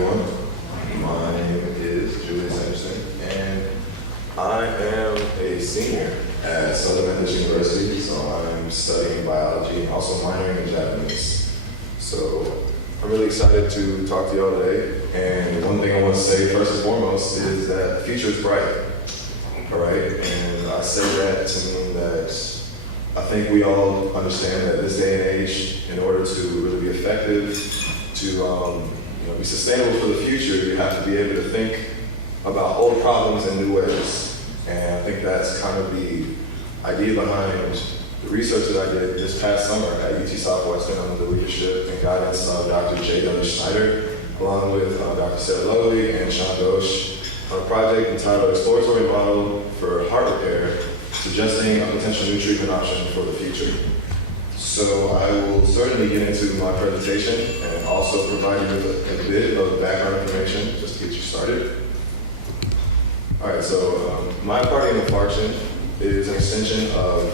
everyone. My name is Julius Henderson, and I am a senior at Southern Methodist University, so I'm studying biology and also minoring in Japanese. So I'm really excited to talk to y'all today, and one thing I want to say first and foremost is that the future is bright, all right? And I say that to mean that I think we all understand that this day and age, in order to really be effective, to be sustainable for the future, you have to be able to think about old problems in new ways. And I think that's kind of the idea behind the research that I did this past summer at UT Southwestern under the leadership and guidance of Dr. J.W. Schneider, along with Dr. Sarah Lovely and Sean Ghosh, on a project entitled Exploratory Model for Heart Repair, suggesting a potential new treatment option for the future. So I will certainly get into my presentation and also provide you with a bit of background information just to get you started. All right, so myocardial infarction is an extension of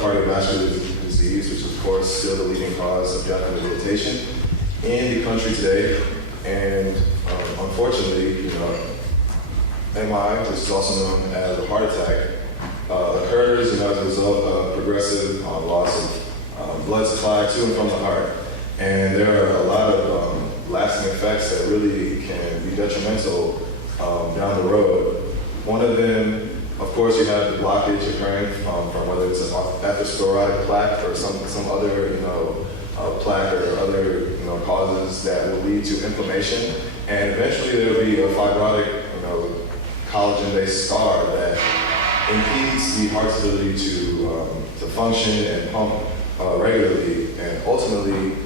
cardiovascular disease, which is of course still the leading cause of death and debilitation in the country today. And unfortunately, MI, which is also known as a heart attack, occurs as a result of progressive loss of blood supply to and from the heart. And there are a lot of lasting effects that really can be detrimental down the road. One of them, of course, you have the blockage occurring from whether it's an atherosclerotic plaque or some other plaque or other causes that will lead to inflammation. And eventually there will be a fibrotic collagen-based scar that impedes the heart's ability to function and pump regularly, and ultimately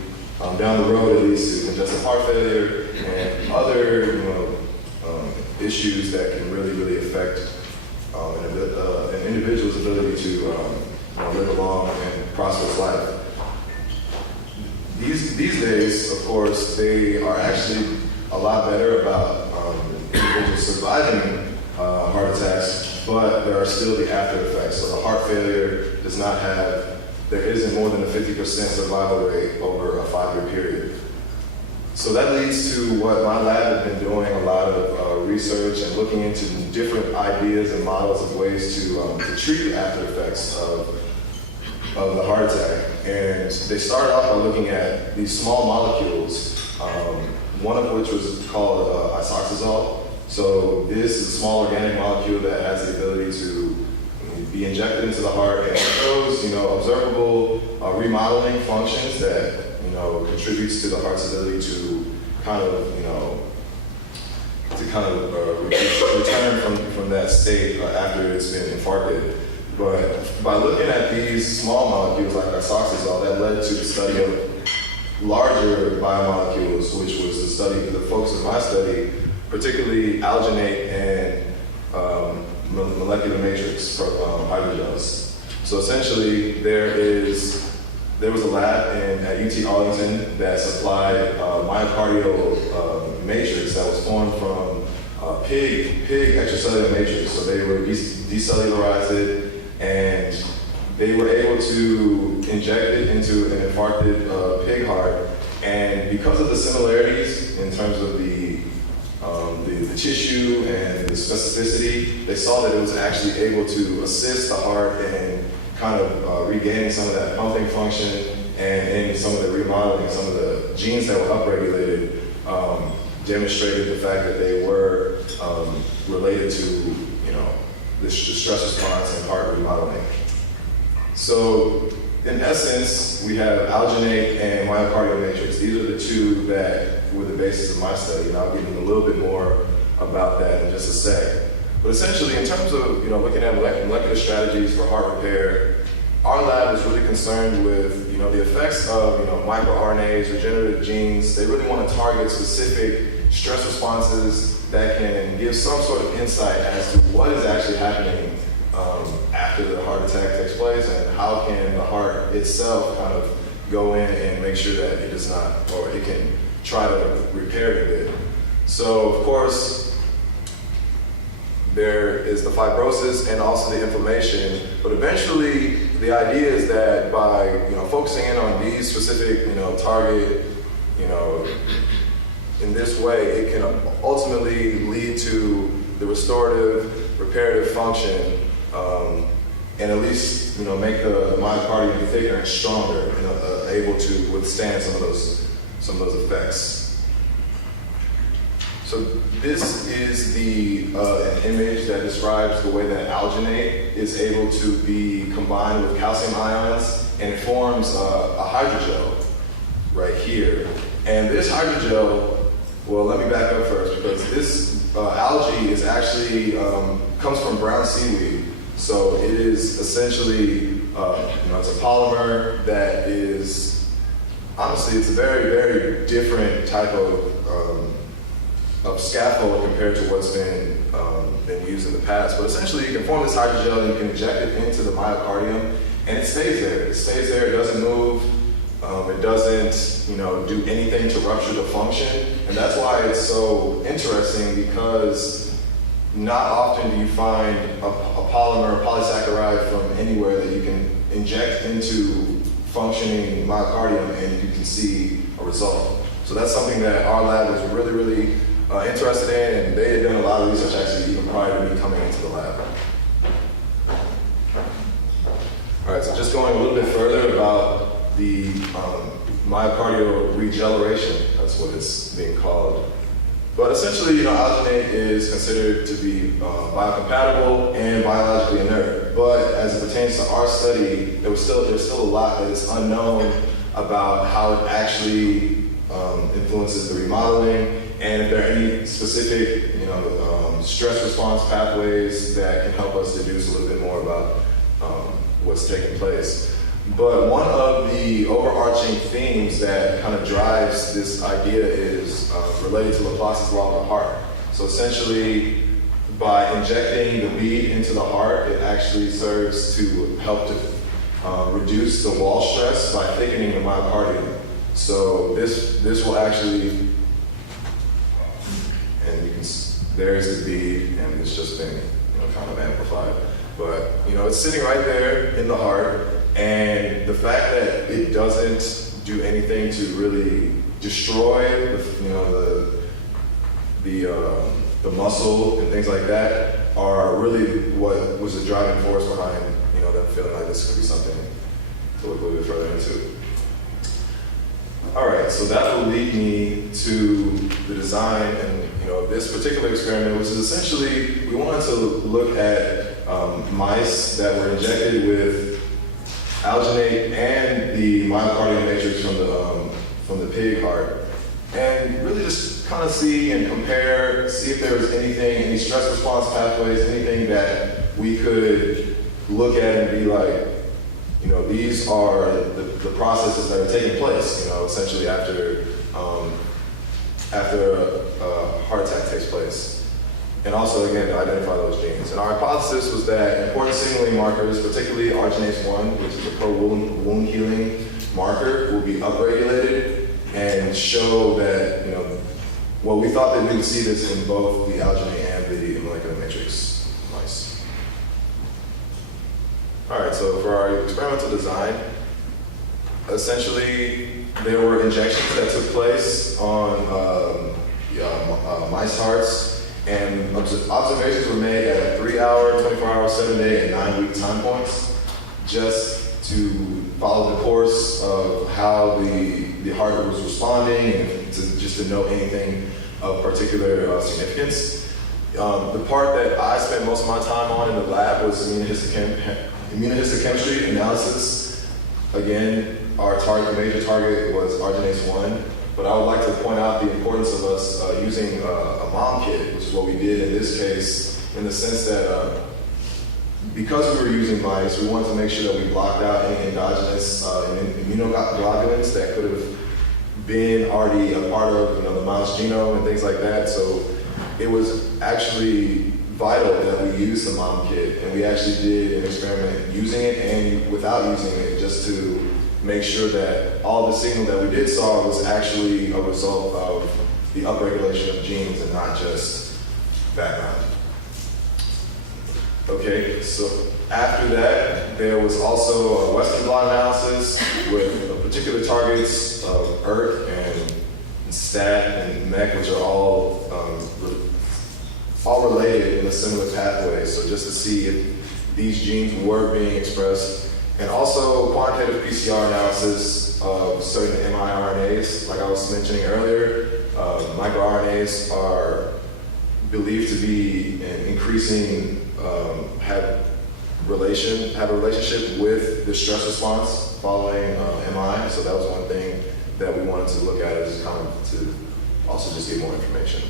down the road it leads to congestive heart failure and other issues that can really affect an individual's ability to live a long and prosperous life. These days, of course, they are actually a lot better about individuals surviving heart attacks, but there are still the after effects. So the heart failure there isn't more than a 50% survival rate over a 5-year period. So that leads to what my lab has been doing, a lot of research and looking into different ideas and models of ways to treat the after effects of the heart attack. And they started off by looking at these small molecules, one of which was called isoxazole. So this is a small organic molecule that has the ability to be injected into the heart, and it shows observable remodeling functions that contributes to the heart's ability to return from that state after it's been infarcted. But by looking at these small molecules like isoxazole, that led to the study of larger biomolecules, which was the study, the focus of my study, particularly alginate and molecular matrix hydrogels. So essentially, there was a lab at UT Arlington that supplied myocardial matrix that was formed from pig extracellular matrix. So they were decellularized it, and they were able to inject it into an infarcted pig heart. And because of the similarities in terms of the tissue and the specificity, they saw that it was actually able to assist the heart in regaining some of that pumping function and some of the remodeling, some of the genes that were upregulated demonstrated the fact that they were related to the stress response and heart remodeling. So in essence, we have alginate and myocardial matrix. These are the two that were the basis of my study, and I'll get into a little bit more about that in just a sec. But essentially, in terms of looking at molecular strategies for heart repair, our lab is really concerned with the effects of microRNAs, regenerative genes. They really want to target specific stress responses that can give some sort of insight as to what is actually happening after the heart attack takes place, and how can the heart itself go in and make sure that it does not, or it can try to repair it a bit. So of course, there is the fibrosis and also the inflammation, but eventually the idea is that by focusing in on these specific target in this way, it can ultimately lead to the restorative, reparative function, and at least make the myocardium thicker and stronger and able to withstand some of those effects. So this is an image that describes the way that alginate is able to be combined with calcium ions, and it forms a hydrogel right here. And this hydrogel, well, let me back up first, because this algae is actually comes from brown seaweed. So it is essentially, it's a polymer that is, honestly, it's a very, very different type of scaffold compared to what's been used in the past. But essentially, you can form this hydrogel, you can inject it into the myocardium, and it stays there. It stays there, it doesn't move. It doesn't, do anything to rupture the function. And that's why it's so interesting, because not often do you find a polymer, a polysaccharide from anywhere that you can inject into functioning myocardium and you can see a result. So that's something that our lab was really, really interested in, and they had done a lot of research actually even prior to me coming into the lab. All right, so just going a little bit further about the myocardial regeneration, that's what it's being called. But essentially, alginate is considered to be biocompatible and biologically inert. But as it pertains to our study, there's still a lot that is unknown about how it actually influences the remodeling, and if there are any specific, stress response pathways that can help us deduce a little bit more about what's taking place. But one of the overarching themes that kind of drives this idea is related to Laplace's law of the heart. So essentially, by injecting the bead into the heart, it actually serves to help to reduce the wall stress by thickening the myocardium. So this will actually, and you can, there's the bead, and it's just been kind of amplified. But it's sitting right there in the heart, and the fact that it doesn't do anything to really destroy the muscle and things like that are really what was the driving force behind them feeling like this could be something to look a little bit further into. All right, so that will lead me to the design and this particular experiment, which is essentially we wanted to look at mice that were injected with alginate and the myocardial matrix from the pig heart, and really just kind of see and compare, see if there was any stress response pathways, anything that we could look at and be like, these are the processes that are taking place, essentially after a heart attack takes place. And also, again, to identify those genes. And our hypothesis was that important signaling markers, particularly arginase 1, which is a pro-wound healing marker, will be upregulated and show that, we thought that we would see this in both the alginate and the molecular matrix mice. All right, so for our experimental design, essentially, there were injections that took place on mice hearts, and observations were made at 3-hour, 24-hour, 7-day, and 9-week time points, just to follow the course of how the heart was responding, and just to know anything of particular significance. The part that I spent most of my time on in the lab was immunohistochemistry analysis. Again, our major target was arginase 1. But I would like to point out the importance of us using a mom kit, which is what we did in this case, in the sense that because we were using mice, we wanted to make sure that we blocked out any endogenous immunoglobulins that could have been already a part of the mouse genome and things like that. So it was actually vital that we use the mom kit, and we actually did an experiment using it and without using it, just to make sure that all the signal that we did saw was actually a result of the upregulation of genes and not just background. Okay, so after that, there was also a Western blot analysis with particular targets of ERK and STAT and MEC, which are all related in a similar pathway. So just to see if these genes were being expressed, and also quantitative PCR analysis of certain miRNAs, like I was mentioning earlier. MicroRNAs are believed to be an increasing, have a relationship with the stress response following MI. So that was one thing that we wanted to look at, is kind of to also just get more information.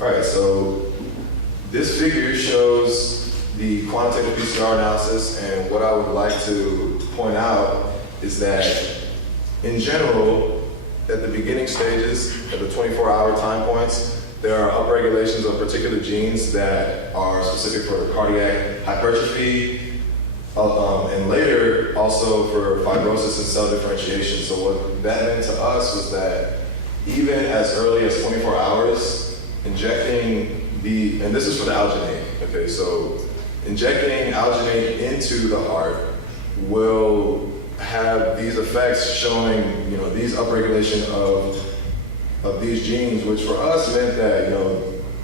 All right, so this figure shows the quantitative PCR analysis, and what I would like to point out is that in general, at the beginning stages, at the 24-hour time points, there are upregulations of particular genes that are specific for cardiac hypertrophy, and later also for fibrosis and cell differentiation. So what that meant to us was that even as early as 24 hours, injecting and this is for the alginate, okay, so injecting alginate into the heart will have these effects showing, these upregulation of these genes, which for us meant that,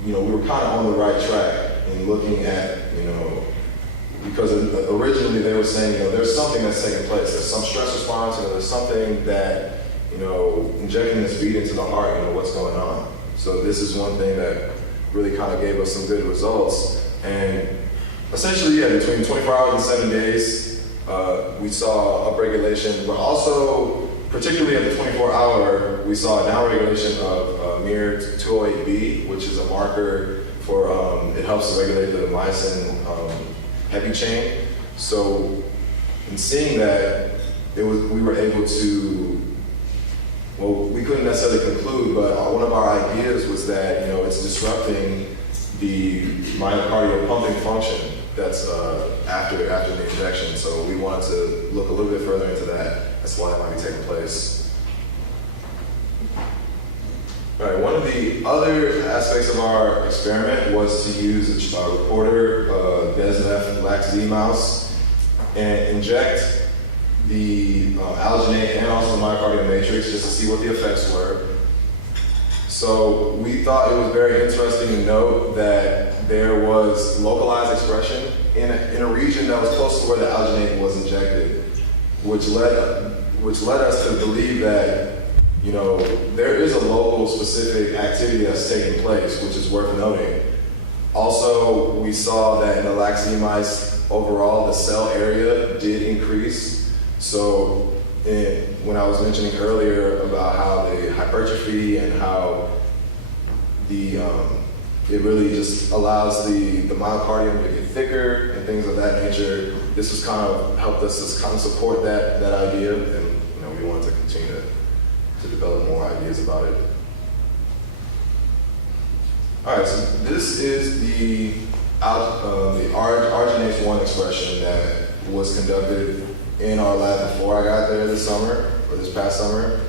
we were kind of on the right track in looking at, because originally they were saying, there's something that's taking place. There's some stress response, there's something that, injecting this beat into the heart, what's going on. So this is one thing that really kind of gave us some good results. And essentially, yeah, between 24 hours and 7 days, we saw upregulation, but also, particularly at the 24-hour, we saw a downregulation of miR-208B, which is a marker for, it helps to regulate the myosin heavy chain. So in seeing that, we were able to, well, we couldn't necessarily conclude, but one of our ideas was that, it's disrupting the myocardial pumping function that's after the injection. So we wanted to look a little bit further into that. That's why that might be taking place. All right, one of the other aspects of our experiment was to use a reporter DesNF LAC-Z mouse and inject the alginate and also the myocardial matrix just to see what the effects were. So we thought it was very interesting to note that there was localized expression in a region that was close to where the alginate was injected, which led us to believe that there is a local specific activity that's taking place, which is worth noting. Also, we saw that in the LAC-Z mice, overall the cell area did increase. So when I was mentioning earlier about how the hypertrophy and how it really just allows the myocardium to get thicker and things of that nature, this has kind of helped us to kind of support that idea, and we wanted to continue to develop more ideas about it. All right, so this is the arginase 1 expression that was conducted in our lab before I got there this past summer.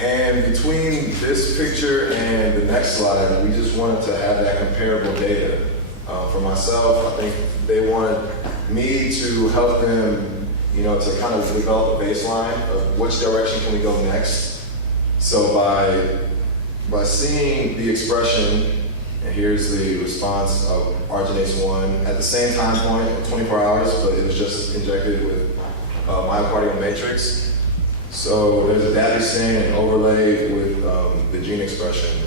And between this picture and the next slide, we just wanted to have that comparable data. For myself, I think they wanted me to help them, to kind of develop a baseline of which direction can we go next. So by seeing the expression, and here's the response of arginase 1 at the same time point, 24 hours, but it was just injected with myocardial matrix. So there's a data stain overlaid with the gene expression,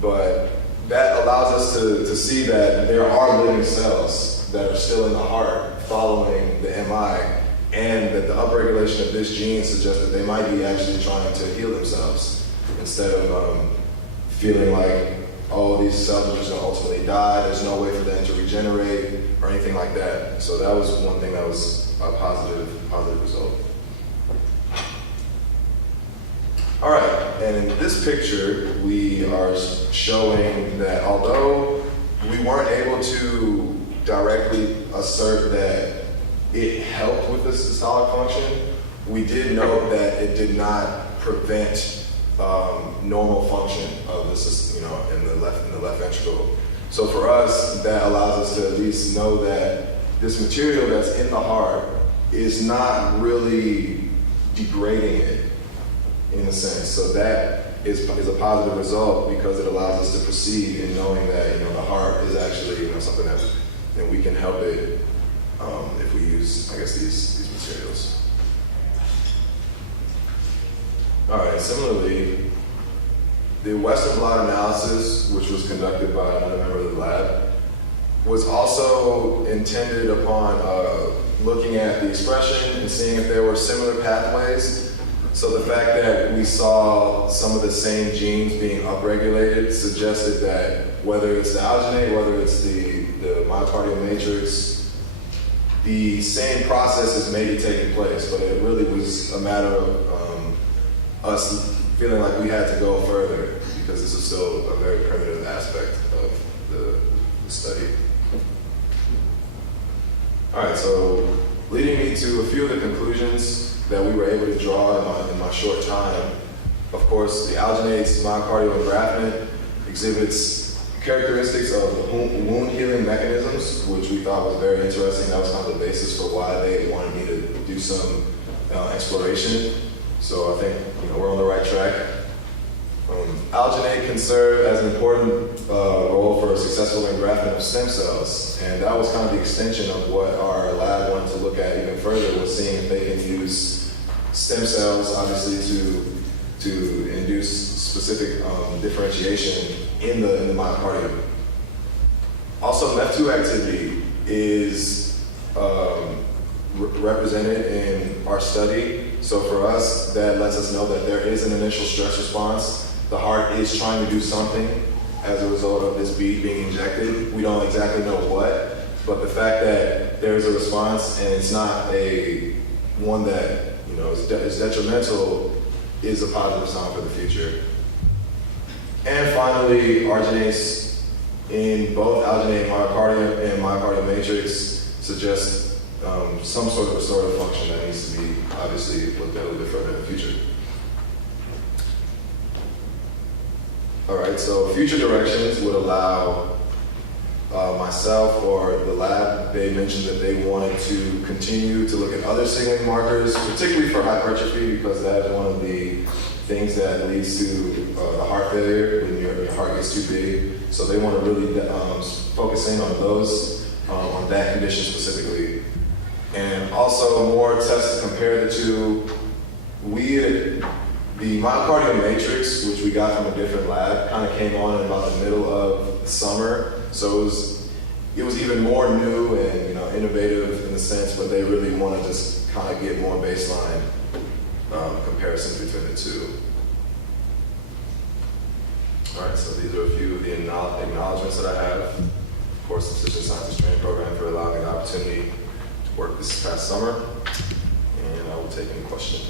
but that allows us to see that there are living cells that are still in the heart following the MI, and that the upregulation of this gene suggests that they might be actually trying to heal themselves instead of feeling like, oh, these cells are just going to ultimately die, there's no way for them to regenerate or anything like that. So that was one thing that was a positive result. All right, and in this picture, we are showing that although we weren't able to directly assert that it helped with the systolic function, we did note that it did not prevent normal function of this, in the left ventricle. So for us, that allows us to at least know that this material that's in the heart is not really degrading it in a sense. So that is a positive result because it allows us to proceed in knowing that the heart is actually something that we can help it if we use, I guess, these materials. All right. Similarly, the Western blot analysis, which was conducted by another member of the lab, was also intended upon looking at the expression and seeing if there were similar pathways. So the fact that we saw some of the same genes being upregulated suggested that whether it's the alginate, whether it's the myocardial matrix, the same processes may be taking place, but it really was a matter of us feeling like we had to go further because this is still a very primitive aspect of the study. All right, so leading me to a few of the conclusions that we were able to draw in my short time. Of course, the alginate's myocardial engraftment exhibits characteristics of wound healing mechanisms, which we thought was very interesting. That was kind of the basis for why they wanted me to do some exploration. So I think we're on the right track. Alginate can serve as an important role for a successful engraftment of stem cells, and that was kind of the extension of what our lab wanted to look at even further, was seeing if they can use stem cells, obviously, to induce specific differentiation in the myocardium. Also, MEF2 activity is represented in our study. So for us, that lets us know that there is an initial stress response. The heart is trying to do something as a result of this bead being injected. We don't exactly know what, but the fact that there is a response and it's not one that is detrimental is a positive sign for the future. And finally, arginase in both alginate myocardium and myocardial matrix suggests some sort of restorative function that needs to be obviously looked at a little bit further in the future. All right, so future directions would allow myself or the lab, they mentioned that they wanted to continue to look at other signaling markers, particularly for hypertrophy, because that is one of the things that leads to the heart failure when your heart gets too big. So they want to really focus in on those, on that condition specifically. And also more tests to compare the two. The myocardial matrix, which we got from a different lab, kind of came on in about the middle of the summer. So it was even more new and innovative in a sense, but they really want to just kind of get more baseline comparisons between the two. All right, so these are a few of the acknowledgments that I have. Of course, the Precision Scientist Training Program for allowing me the opportunity to work this past summer, and I will take any questions.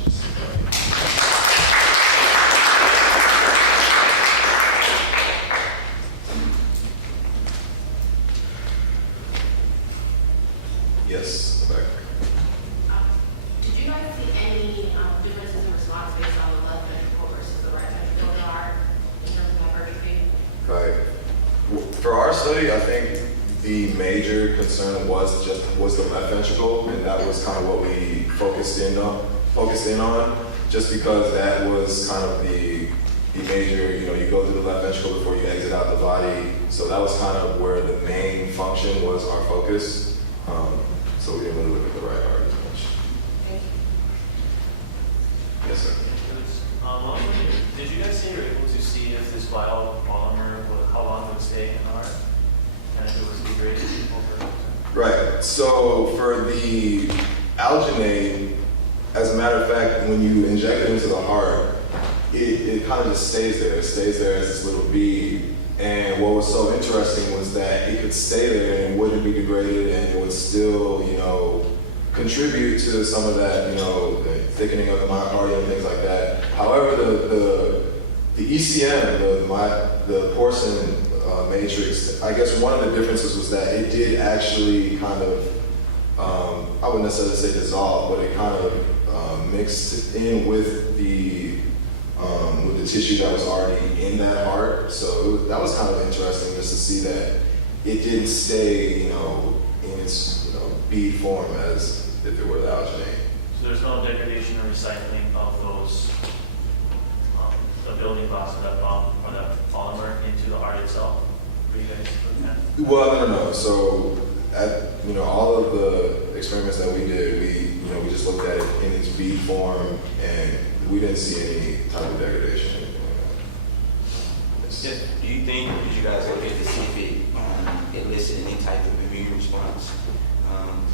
Yes, back. Did you guys see any differences in response based on the left ventricle versus the right ventricle of the heart in terms of hypertrophy? Right. For our study, I think the major concern was the left ventricle, and that was kind of what we focused in on, just because that was kind of the major, you go through the left ventricle before you exit out the body. So that was kind of where the main function was our focus. So we didn't really look at the right heart as much. Thank you. Yes, sir. Did you guys say you were able to see if this biopolymer, how long it would stay in the heart, and if it was degraded over? Right. So for the alginate, as a matter of fact, when you inject it into the heart, it kind of just stays there. It stays there as this little bead. And what was so interesting was that it could stay there and it wouldn't be degraded, and it would still, contribute to some of that, the thickening of the myocardium and things like that. However, the ECM, the porcine matrix, I guess one of the differences was that it did actually kind of, I wouldn't necessarily say dissolve, but it kind of mixed in with the tissue that was already in that heart. So that was kind of interesting just to see that it didn't stay, in its bead form as if it were the alginate. So there's no degradation or recycling of those, the building blocks of that or that polymer into the art itself? For you guys looking at? Well, no. So, all of the experiments that we did, we just looked at it in its bead form, and we didn't see any type of degradation. Or anything like that. Yeah. Do you think, did you guys look at to see if it elicited any type of immune response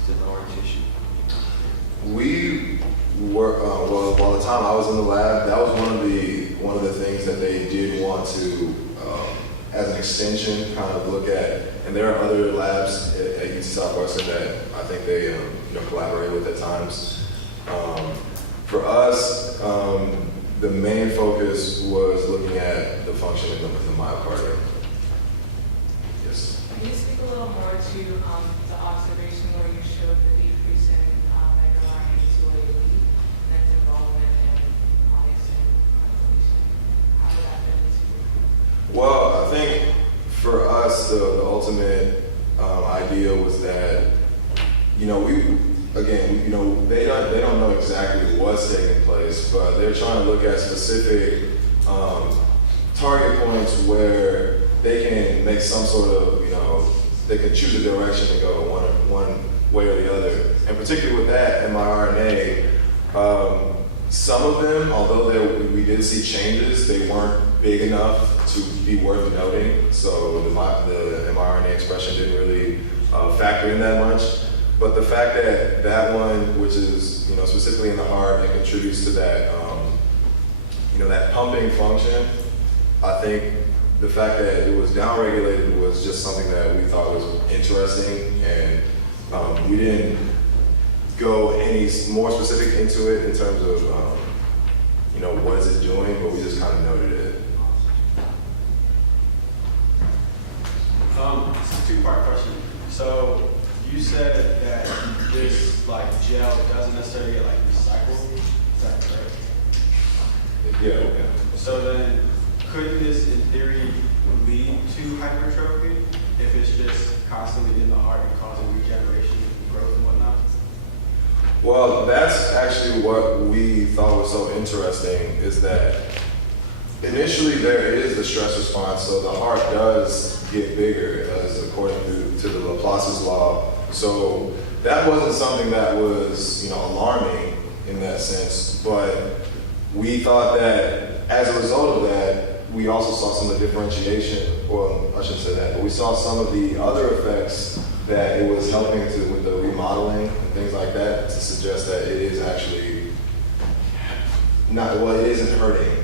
to the art tissue? We were while the time I was in the lab, that was one of the things that they did want to, as an extension, kind of look at. And there are other labs at UT Southwestern that I think they collaborate with at times. For us, the main focus was looking at the function of the myocardium. Yes. Can you speak a little more to the observation where you showed the decrease in microRNA-288 and its involvement in myosin conformation? How would that fit into? Well, I think for us, the ultimate idea was that, they don't know exactly what's taking place, but they're trying to look at specific target points where they can make some sort of, they can choose a direction to go one way or the other. And particularly with that mRNA, some of them, although we did see changes, they weren't big enough to be worth noting. So the mRNA expression didn't really factor in that much. But the fact that that one, which is specifically in the heart and contributes to that that pumping function, I think the fact that it was downregulated was just something that we thought was interesting, and we didn't go any more specific into it in terms of what is it doing, but we just kind of noted it. It's a two-part question. So you said that this gel doesn't necessarily get recycled. Is that correct? Yeah. So then, could this, in theory, lead to hypertrophy if it's just constantly in the heart and causing regeneration, growth, and whatnot? Well, that's actually what we thought was so interesting, is that initially there is the stress response, so the heart does get bigger, as according to the Laplace's law. So that wasn't something that was, alarming in that sense, but we thought that as a result of that, we also saw some of the differentiation, well, I shouldn't say that, but we saw some of the other effects that it was helping to with the remodeling and things like that, to suggest that it is actually it isn't hurting